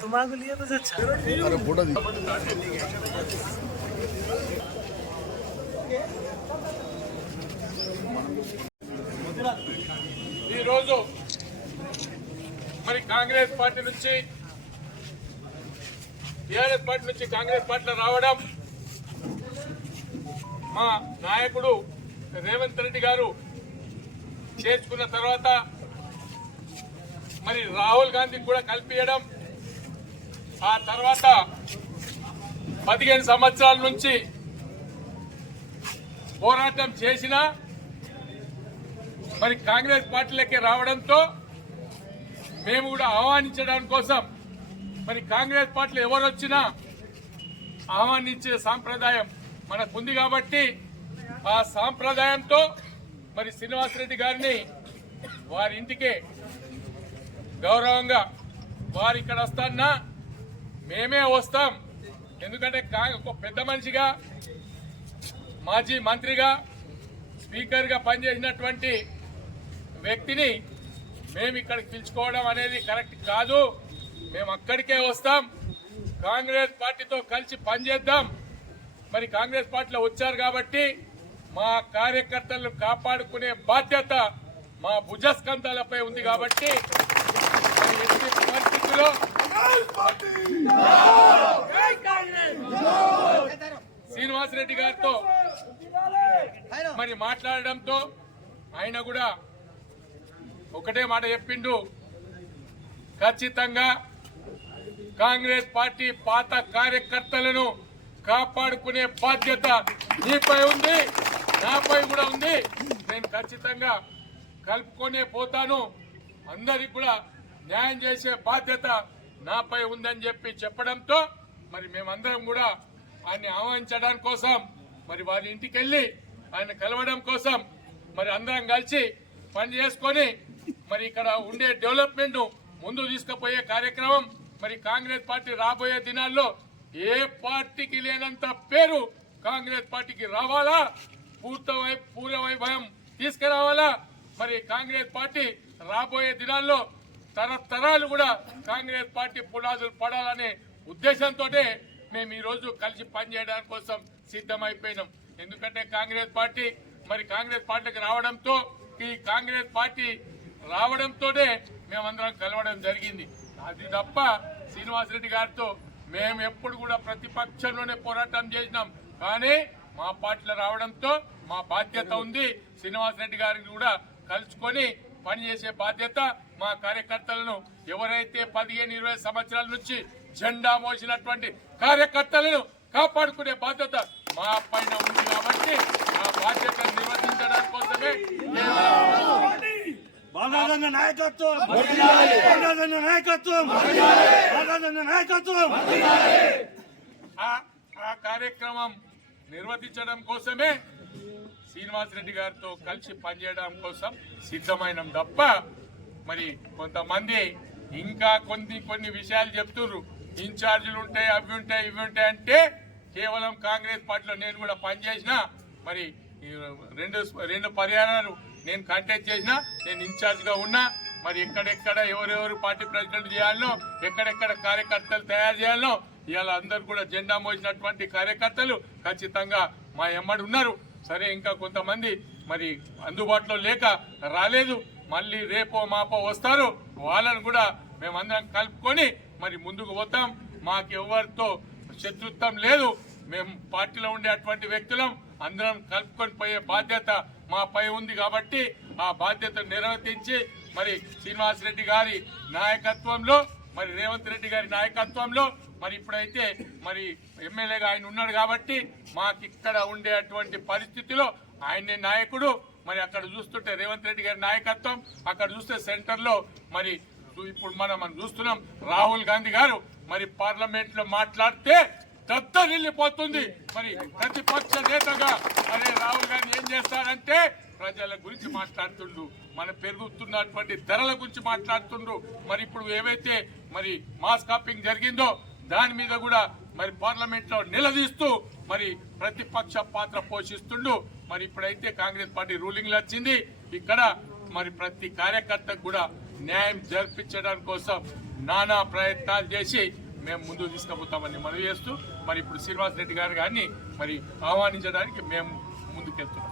तुम्हारे लिए तो अच्छा अरे फोटो दी ఈ రోజు మరి కాంగ్రెస్ పార్టీ నుంచి టీఆర్ఎస్ పార్టీ నుంచి కాంగ్రెస్ పార్టీలో రావడం మా నాయకుడు రేవంత్ రెడ్డి గారు చేర్చుకున్న తర్వాత మరి రాహుల్ గాంధీకి కూడా కల్పించడం, ఆ తర్వాత 15 సంవత్సరాల నుంచి పోరాటం చేసిన మరి కాంగ్రెస్ పార్టీలోకి రావడంతో మేము కూడా ఆహ్వానించడం కోసం మరి కాంగ్రెస్ పార్టీలో ఎవరు వచ్చినా ఆహ్వానించే సాంప్రదాయం మనకు ఉంది కాబట్టి ఆ సాంప్రదాయంతో మరి శ్రీనివాసరెడ్డి గారిని వారి ఇంటికే గౌరవంగా వారు ఇక్కడ వస్తాన్నా మేమే వస్తాం. ఎందుకంటే ఒక పెద్ద మనిషిగా, మాజీ మంత్రిగా, స్పీకర్గా పనిచేసినటువంటి వ్యక్తిని మేము ఇక్కడికి పిలుచుకోవడం అనేది కరెక్ట్ కాదు. మేము అక్కడికే వస్తాం, కాంగ్రెస్ పార్టీతో కలిసి పనిచేద్దాం. మరి కాంగ్రెస్ పార్టీలో వచ్చారు కాబట్టి మా కార్యకర్తలను కాపాడుకునే బాధ్యత మా భుజస్కంధాలపై ఉంది కాబట్టి ఎట్టి పరిస్థితుల్లో శ్రీనివాసరెడ్డి గారితో మరి మాట్లాడడంతో ఆయన కూడా ఒకటే మాట చెప్పిండు, ఖచ్చితంగా కాంగ్రెస్ పార్టీ పాత కార్యకర్తలను కాపాడుకునే బాధ్యత నీపై ఉంది, నాపై కూడా ఉంది. నేను ఖచ్చితంగా కలుపుకొనే పోతాను, అందరికి కూడా న్యాయం చేసే బాధ్యత నాపై ఉందని చెప్పడంతో మరి మేమందరం కూడా ఆయన్ని ఆహ్వానించడానికి కోసం మరి వారి ఇంటికి వెళ్ళి ఆయన కలవడం కోసం మరి అందరం కలిసి పని చేసుకొని మరి ఇక్కడ ఉండే డెవలప్మెంట్ ముందు తీసుకుపోయే కార్యక్రమం మరి కాంగ్రెస్ పార్టీ రాబోయే దినాల్లో ఏ పార్టీకి లేనంత పేరు కాంగ్రెస్ పార్టీకి రావాలా, పూర్వ వైభవం తీసుకురావాలా. మరి కాంగ్రెస్ పార్టీ రాబోయే దినాల్లో తరతరాలు కూడా కాంగ్రెస్ పార్టీ పునాదులు పడాలనే ఉద్దేశంతో మేము ఈరోజు కలిసి పనిచేయడానికి కోసం సిద్ధమైపోయినాం. ఎందుకంటే కాంగ్రెస్ పార్టీ మరి కాంగ్రెస్ పార్టీకి రావడంతో ఈ కాంగ్రెస్ పార్టీ రావడంతోనే మేమందరం కలవడం జరిగింది. అది తప్ప శ్రీనివాసరెడ్డి గారితో మేము ఎప్పుడు కూడా ప్రతిపక్షంలోనే పోరాటం చేసినాం. కానీ మా పార్టీలో రావడంతో మా బాధ్యత ఉంది, శ్రీనివాసరెడ్డి గారిని కూడా కలుసుకొని పనిచేసే బాధ్యత మా కార్యకర్తలను, ఎవరైతే 15-20 సంవత్సరాల నుంచి జెండా మోసినటువంటి కార్యకర్తలను కాపాడుకునే బాధ్యత మా పైన ఉంది కాబట్టి ఆ బాధ్యతను నిర్వర్తించడానికి కోసమే ఆ కార్యక్రమం నిర్వర్తించడం కోసమే శ్రీనివాసరెడ్డి గారితో కలిసి పనిచేయడం కోసం సిద్ధమైనం తప్ప మరి కొంతమంది ఇంకా కొన్ని విషయాలు చెప్తున్నారు, ఇన్ఛార్జీలు ఉంటాయి, అవి ఉంటాయి, ఇవి ఉంటాయి అంటే కేవలం కాంగ్రెస్ పార్టీలో నేను కూడా పనిచేసిన మరి రెండు పర్యాయాలు నేను కంటెస్ట్ చేసిన, నేను ఇన్ఛార్జ్గా ఉన్నా. మరి ఎక్కడెక్కడ ఎవరెవరు పార్టీ ప్రెసిడెంట్ చేయాలనో, ఎక్కడెక్కడ కార్యకర్తలు తయారు చేయాలనో ఇవాళ అందరు కూడా జెండా మోసినటువంటి కార్యకర్తలు ఖచ్చితంగా మా ఎమ్మడి ఉన్నారు. సరే ఇంకా కొంతమంది మరి అందుబాటులో లేక రాలేదు, మళ్ళీ రేపో మాపో వస్తారు, వాళ్ళను కూడా మేమందరం కలుపుకొని మరి ముందుకు పోతాం. మాకు ఎవరితో శత్రుత్వం లేదు, మేము పార్టీలో ఉండే అటువంటి వ్యక్తులం అందరం కలుపుకొని పోయే బాధ్యత మాపై ఉంది కాబట్టి ఆ బాధ్యతను నిర్వర్తించి మరి శ్రీనివాసరెడ్డి గారి నాయకత్వంలో మరి రేవంత్ రెడ్డి గారి నాయకత్వంలో మరి ఇప్పుడైతే మరి ఎమ్మెల్యేగా ఆయన ఉన్నాడు కాబట్టి మాకు ఇక్కడ ఉండే అటువంటి పరిస్థితిలో ఆయనే నాయకుడు. మరి అక్కడ చూస్తుంటే రేవంత్ రెడ్డి గారి నాయకత్వం, అక్కడ చూస్తే సెంటర్లో మరి ఇప్పుడు మనం చూస్తున్నాం రాహుల్ గాంధీ గారు మరి పార్లమెంట్ లో మాట్లాడితే దద్దరిల్లిపోతుంది. మరి ప్రతిపక్ష నేతగా మరి రాహుల్ గాంధీ ఏం చేస్తారంటే ప్రజల గురించి మాట్లాడుతుండ్రు, మన పెరుగుతున్నటువంటి ధరల గురించి మాట్లాడుతుండ్రు. మరి ఇప్పుడు ఏవైతే మరి మాస్ కాపింగ్ జరిగిందో దాని మీద కూడా మరి పార్లమెంట్ లో నిలదీస్తూ మరి ప్రతిపక్ష పాత్ర పోషిస్తుండు. మరి ఇప్పుడైతే కాంగ్రెస్ పార్టీ రూలింగ్ వచ్చింది, ఇక్కడ మరి ప్రతి కార్యకర్తకు కూడా న్యాయం జరిపించడం కోసం నానా ప్రయత్నాలు చేసి మేము ముందుకు తీసుకుపోతామని మనవి చేస్తూ మరి ఇప్పుడు శ్రీనివాస్ రెడ్డి గారు గారిని మరి ఆహ్వానించడానికి మేము ముందుకెళ్తున్నాం.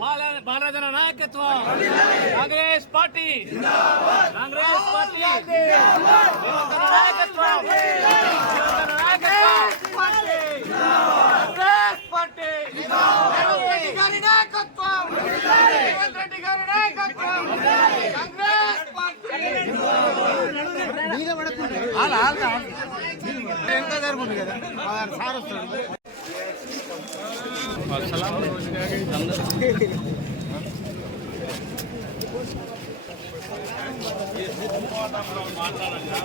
బాలరాజన నాయకత్వం కాంగ్రెస్ పార్టీ కాంగ్రెస్ పార్టీ నాయకత్వం కాంగ్రెస్ పార్టీ రేవంత్ రెడ్డి గారి నాయకత్వం రేవంత్ రెడ్డి గారి నాయకత్వం కాంగ్రెస్ పార్టీ ఎంత జరుగుతుంది కదా సార్ వస్తాడు. మాట్లాడాలి